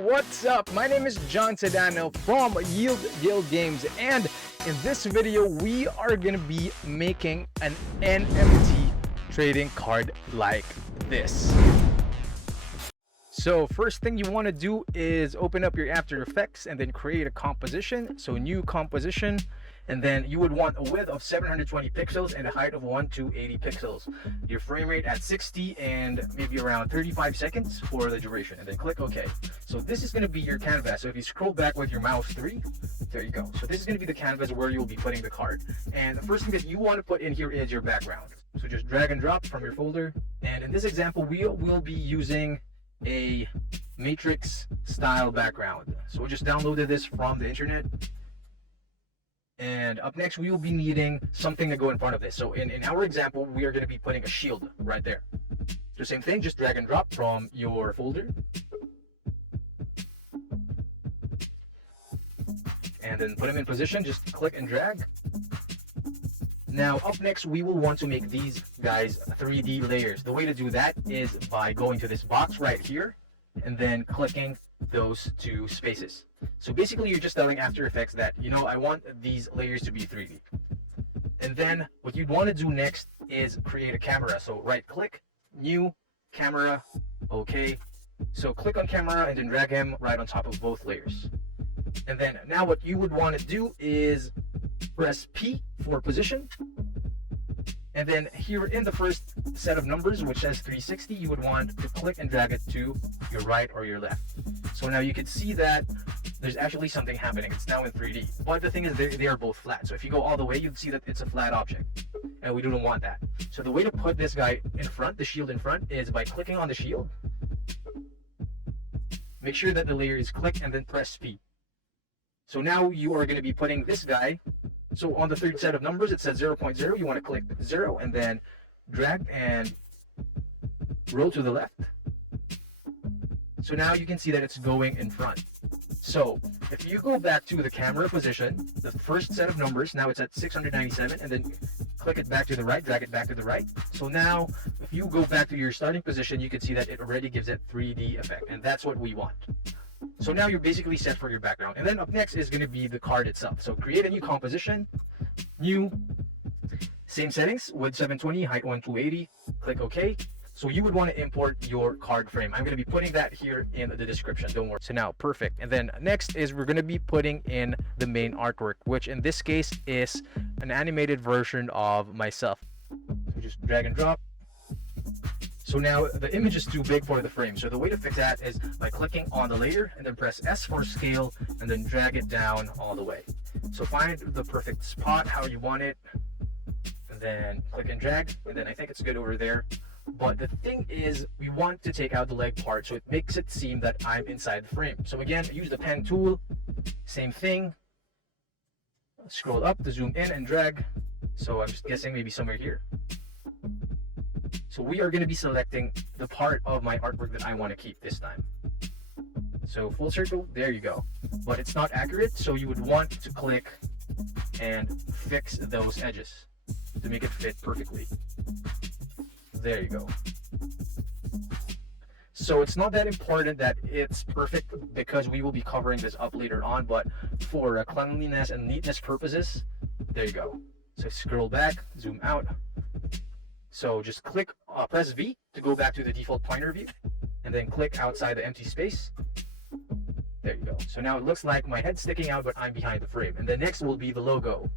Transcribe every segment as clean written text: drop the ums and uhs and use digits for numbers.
What's up? My name is John Tadano from Yield Guild Games, and in this video we are gonna be making an NFT trading card like this. So first thing you want to do is open up your After Effects and then create a composition. So new composition, and then you would want a width of 720 pixels and a height of 1280 pixels. Your frame rate at 60 and maybe around 35 seconds for the duration, and then click OK. So this is going to be your canvas. So if you scroll back with your mouse 3, there you go. So this is going to be the canvas where you'll be putting the card. And the first thing that you want to put in here is your background. So just drag and drop from your folder. And in this example, we will be using a matrix style background. So we just downloaded this from the internet. And up next, we will be needing something to go in front of this. So in our example, we are going to be putting a shield right there. So same thing, just drag and drop from your folder. And then put them in position, just click and drag. Now up next, we will want to make these guys 3D layers. The way to do that is by going to this box right here and then clicking those two spaces. So basically you're just telling After Effects that, you know, I want these layers to be 3D. And then what you'd want to do next is create a camera. So right click, new, camera, okay. So click on camera and then drag him right on top of both layers. And then now what you would want to do is press P for position, and then here in the first set of numbers, which says 360, you would want to click and drag it to your right or your left. So now you can see that there's actually something happening. It's now in 3D, but the thing is they are both flat. So if you go all the way, you'd see that it's a flat object, and we don't want that. So the way to put this guy in front, the shield in front, is by clicking on the shield. Make sure that the layer is clicked and then press P. So now you are going to be putting this guy. So on the third set of numbers, it says 0.0. You want to click 0 and then drag and roll to the left. So now you can see that it's going in front. So if you go back to the camera position, the first set of numbers, now it's at 697, and then click it back to the right, drag it back to the right. So now if you go back to your starting position, you can see that it already gives it 3D effect, and that's what we want. So now you're basically set for your background. And then up next is going to be the card itself. So create a new composition, new, same settings with 720, height 1280, click OK. So you would want to import your card frame. I'm going to be putting that here in the description, don't worry. So now, perfect. And then next is we're going to be putting in the main artwork, which in this case is an animated version of myself. So just drag and drop. So now the image is too big for the frame. So the way to fix that is by clicking on the layer and then press S for scale and then drag it down all the way. So find the perfect spot, how you want it, and then click and drag, and then I think it's good over there. But the thing is, we want to take out the leg part so it makes it seem that I'm inside the frame. So again, use the pen tool, same thing. Scroll up to zoom in and drag. So I'm just guessing maybe somewhere here. So we are going to be selecting the part of my artwork that I want to keep this time. So full circle, there you go. But it's not accurate, so you would want to click and fix those edges to make it fit perfectly. There you go. So it's not that important that it's perfect because we will be covering this up later on, but for cleanliness and neatness purposes, there you go. So scroll back, zoom out. So just click, press V to go back to the default pointer view, and then click outside the empty space. There you go. So now it looks like my head's sticking out, but I'm behind the frame. And then next will be the logo.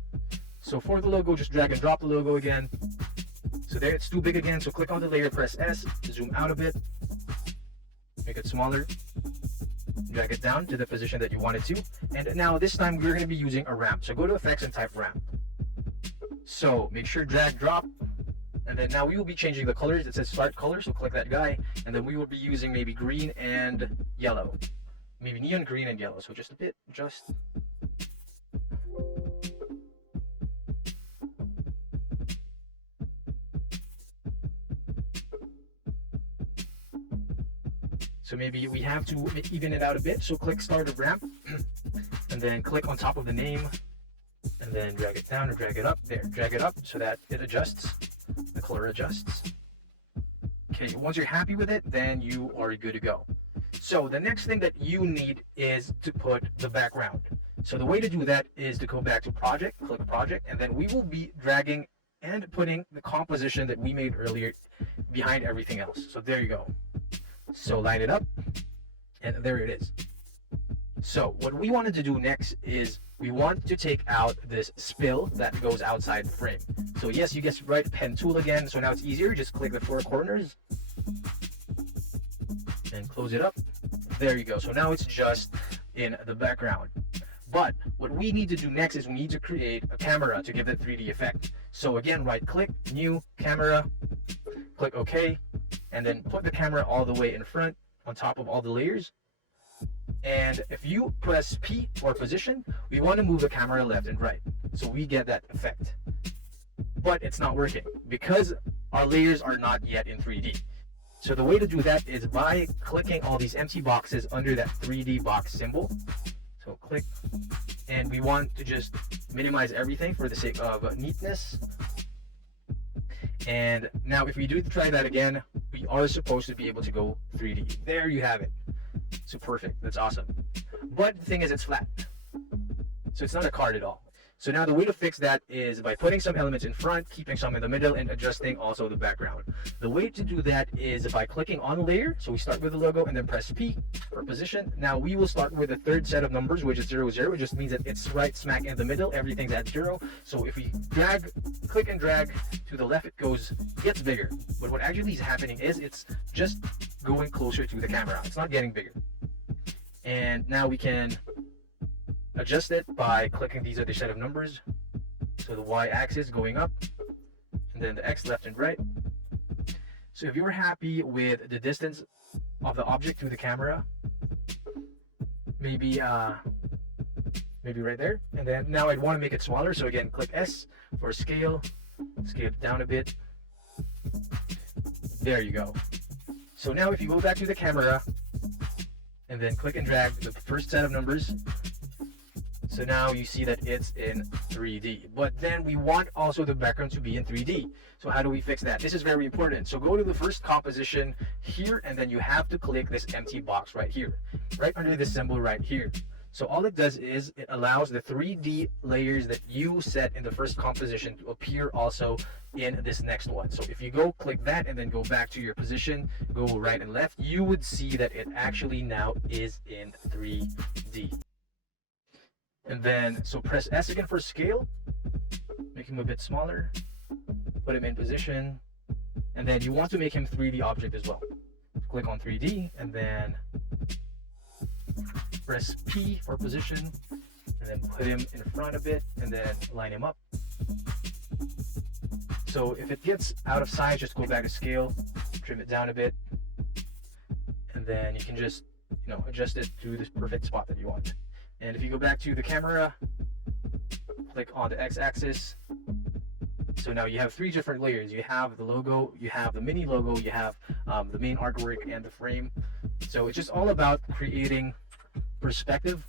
So for the logo, just drag and drop the logo again. So there, it's too big again. So click on the layer, press S, zoom out a bit, make it smaller, drag it down to the position that you want it to. And now this time we're going to be using a ramp. So go to Effects and type ramp. So make sure drag, drop. And then now we will be changing the colors. It says start color, so click that guy. And then we will be using maybe green and yellow. Maybe neon green and yellow. So just a bit, just. So maybe we have to even it out a bit. So click start a ramp. And then click on top of the name. And then drag it down or drag it up. There, drag it up so that it adjusts. The color adjusts. Okay, once you're happy with it, then you are good to go. So the next thing that you need is to put the background. So the way to do that is to go back to project, click project, and then we will be dragging and putting the composition that we made earlier behind everything else. So there you go. So line it up, and there it is. So what we wanted to do next is we want to take out this spill that goes outside the frame. So yes, you guessed it right, pen tool again. So now it's easier. Just click the 4 corners and close it up. There you go. So now it's just in the background. But what we need to do next is we need to create a camera to give that 3D effect. So again, right click, new camera, click OK, and then put the camera all the way in front on top of all the layers. And if you press P or position, we want to move the camera left and right, so we get that effect. But it's not working because our layers are not yet in 3D. So the way to do that is by clicking all these empty boxes under that 3D box symbol. So click, and we want to just minimize everything for the sake of neatness. And now if we do try that again, we are supposed to be able to go 3D. There you have it. So perfect, that's awesome. But the thing is, it's flat, so it's not a card at all. So now the way to fix that is by putting some elements in front, keeping some in the middle, and adjusting also the background. The way to do that is by clicking on the layer. So we start with the logo and then press P for position. Now we will start with the third set of numbers, which is 0, 0. It just means that it's right smack in the middle. Everything's at 0. So if we drag, click and drag to the left, it gets bigger. But what actually is happening is it's just going closer to the camera. It's not getting bigger. And now we can adjust it by clicking these other set of numbers. So the y-axis going up, and then the x left and right. So if you're happy with the distance of the object to the camera, maybe right there. And then now I'd want to make it smaller. So again, click S for scale it down a bit. There you go. So now if you go back to the camera and then click and drag the first set of numbers, so now you see that it's in 3D, but then we want also the background to be in 3D. So how do we fix that? This is very important. So go to the first composition here, and then you have to click this empty box right here, right under this symbol right here. So all it does is it allows the 3D layers that you set in the first composition to appear also in this next one. So if you go click that and then go back to your position, go right and left, you would see that it actually now is in 3D. And then, so press S again for scale, make him a bit smaller, put him in position, and then you want to make him 3D object as well. Click on 3D, and then press P for position, and then put him in front a bit, and then line him up. So if it gets out of size, just go back to scale, trim it down a bit, and then you can just, adjust it to this perfect spot that you want. And if you go back to the camera, click on the x-axis. So now you have 3 different layers. You have the logo, you have the mini logo, you have the main artwork and the frame. So it's just all about creating perspective.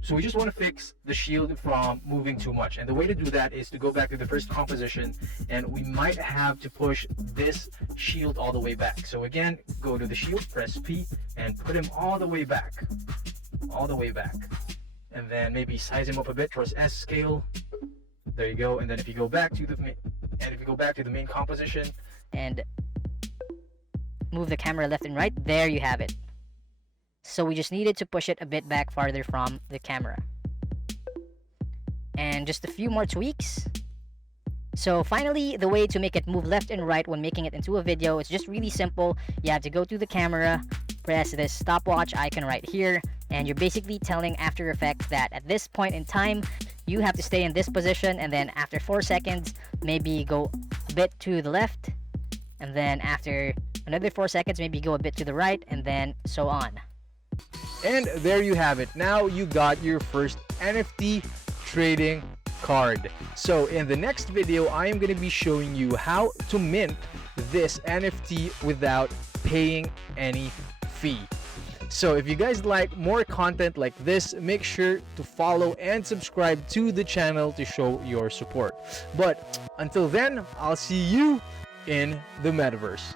So we just want to fix the shield from moving too much. And the way to do that is to go back to the first composition, and we might have to push this shield all the way back. So again, go to the shield, press P, and put him all the way back. And then maybe size him up a bit, press S scale. There you go. And then if you go back to the main composition and move the camera left and right, there you have it. So we just needed to push it a bit back farther from the camera. And just a few more tweaks. So finally, the way to make it move left and right when making it into a video is just really simple. You have to go to the camera, press this stopwatch icon right here, and you're basically telling After Effects that at this point in time, you have to stay in this position, and then after 4 seconds, maybe go a bit to the left, and then after another 4 seconds, maybe go a bit to the right, and then so on. And there you have it. Now you got your first NFT trading card. So in the next video, I am going to be showing you how to mint this NFT without paying any fee. So if you guys like more content like this, make sure to follow and subscribe to the channel to show your support. But until then, I'll see you in the metaverse.